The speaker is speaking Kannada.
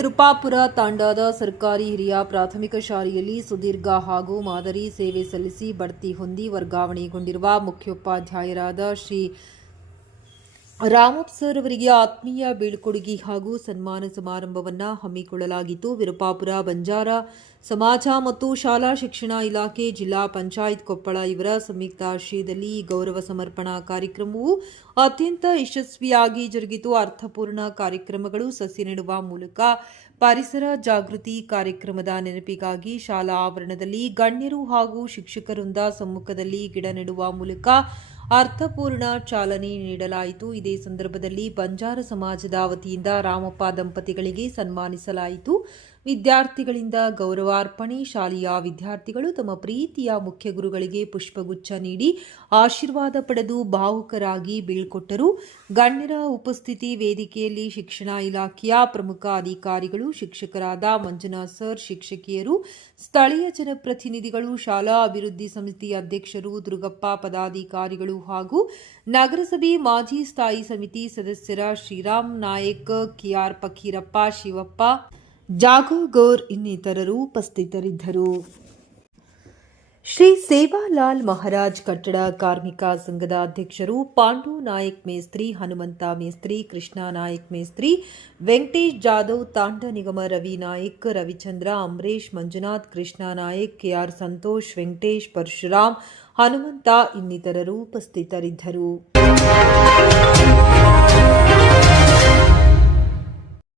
ವಿರುಪಾಪುರ ತಾಂಡಾದ ಸರ್ಕಾರಿ ಹಿರಿಯ ಪ್ರಾಥಮಿಕ ಶಾಲೆಯಲ್ಲಿ ಸುದೀರ್ಘ ಹಾಗೂ ಮಾದರಿ ಸೇವೆ ಸಲ್ಲಿಸಿ ಬಡ್ತಿ ಹೊಂದಿ ವರ್ಗಾವಣೆಗೊಂಡಿರುವ ಮುಖ್ಯೋಪಾಧ್ಯಾಯರಾದ ಶ್ರೀ ರಾಮಪ್ಪ ಸರ್ ಅವರಿಗೆ ಆತ್ಮೀಯ ಬೀಳ್ಕೊಡುಗೆ ಹಾಗೂ ಸನ್ಮಾನ ಸಮಾರಂಭವನ್ನು ಹಮ್ಮಿಕೊಳ್ಳಲಾಗಿತ್ತು. ವಿರುಪಾಪುರ ಬಂಜಾರ ಸಮಾಜ ಮತ್ತು ಶಾಲಾ ಶಿಕ್ಷಣ ಇಲಾಖೆ, ಜಿಲ್ಲಾ ಪಂಚಾಯತ್ ಕೊಪ್ಪಳ ಇವರ ಸಂಯುಕ್ತ ಆಶ್ರಯದಲ್ಲಿ ಈ ಗೌರವ ಸಮರ್ಪಣಾ ಕಾರ್ಯಕ್ರಮವು ಅತ್ಯಂತ ಯಶಸ್ವಿಯಾಗಿ ಜರುಗಿತು. ಅರ್ಥಪೂರ್ಣ ಕಾರ್ಯಕ್ರಮಗಳು, ಸಸಿ ನೆಡುವ ಮೂಲಕ ಪರಿಸರ ಜಾಗೃತಿ ಕಾರ್ಯಕ್ರಮದ ನೆನಪಿಗಾಗಿ ಶಾಲಾ ಆವರಣದಲ್ಲಿ ಗಣ್ಯರು ಹಾಗೂ ಶಿಕ್ಷಕರಿಂದ ಸಮ್ಮುಖದಲ್ಲಿ ಗಿಡ ನೆಡುವ ಮೂಲಕ ಅರ್ಥಪೂರ್ಣ ಚಾಲನೆ ನೀಡಲಾಯಿತು. ಇದೇ ಸಂದರ್ಭದಲ್ಲಿ ಬಂಜಾರ ಸಮಾಜದ ವತಿಯಿಂದ ರಾಮಪ್ಪ ದಂಪತಿಗಳಿಗೆ ಸನ್ಮಾನಿಸಲಾಯಿತು. ವಿದ್ಯಾರ್ಥಿಗಳಿಂದ ಗೌರವಾರ್ಪಣೆ. ಶಾಲೆಯ ವಿದ್ಯಾರ್ಥಿಗಳು ತಮ್ಮ ಪ್ರೀತಿಯ ಮುಖ್ಯ ಗುರುಗಳಿಗೆ ಪುಷ್ಪಗುಚ್ಛ ನೀಡಿ ಆಶೀರ್ವಾದ ಪಡೆದು ಭಾವುಕರಾಗಿ ಬೀಳ್ಕೊಟ್ಟರು. ಗಣ್ಯರ ಉಪಸ್ಥಿತಿ. ವೇದಿಕೆಯಲ್ಲಿ ಶಿಕ್ಷಣ ಇಲಾಖೆಯ ಪ್ರಮುಖ ಅಧಿಕಾರಿಗಳು, ಶಿಕ್ಷಕರಾದ ಮಂಜುನಾಥ್ ಸರ್, ಶಿಕ್ಷಕಿಯರು, ಸ್ಥಳೀಯ ಜನಪ್ರತಿನಿಧಿಗಳು, ಶಾಲಾ ಅಭಿವೃದ್ಧಿ ಸಮಿತಿ ಅಧ್ಯಕ್ಷರು, ದುರ್ಗಪ್ಪ ಪದಾಧಿಕಾರಿಗಳು ಹಾಗೂ ನಗರಸಭೆ ಮಾಜಿ ಸ್ಥಾಯಿ ಸಮಿತಿ ಸದಸ್ಯರ ಶ್ರೀರಾಮ್ ನಾಯಕ್, ಕೆಆರ್ ಫಕೀರಪ್ಪ, ಶಿವಪ್ಪ, ಜಾಗೋ ಗೌರ್ ಇನ್ನಿತರರು ಉಪಸ್ಥಿತರಿದ್ದರು. ಶ್ರೀ ಸೇವಾಲಾಲ್ ಮಹಾರಾಜ್ ಕಟ್ಟಡ ಕಾರ್ಮಿಕ ಸಂಘದ ಅಧ್ಯಕ್ಷರು ಪಾಂಡು ನಾಯಕ್ ಮೇಸ್ತ್ರಿ, ಹನುಮಂತ ಮೇಸ್ತ್ರಿ, ಕೃಷ್ಣ ನಾಯಕ್ ಮೇಸ್ತ್ರಿ, ವೆಂಕಟೇಶ್ ಜಾಧವ್, ತಾಂಡ ನಿಗಮ ರವಿ ನಾಯಕ್, ರವಿಚಂದ್ರ, ಅಂಬರೀಶ್, ಮಂಜುನಾಥ್, ಕೃಷ್ಣ ನಾಯಕ್, ಕೆಆರ್ ಸಂತೋಷ್, ವೆಂಕಟೇಶ್, ಪರಶುರಾಮ್, ಹನುಮಂತ ಇನ್ನಿತರರು ಉಪಸ್ಥಿತರಿದ್ದರು.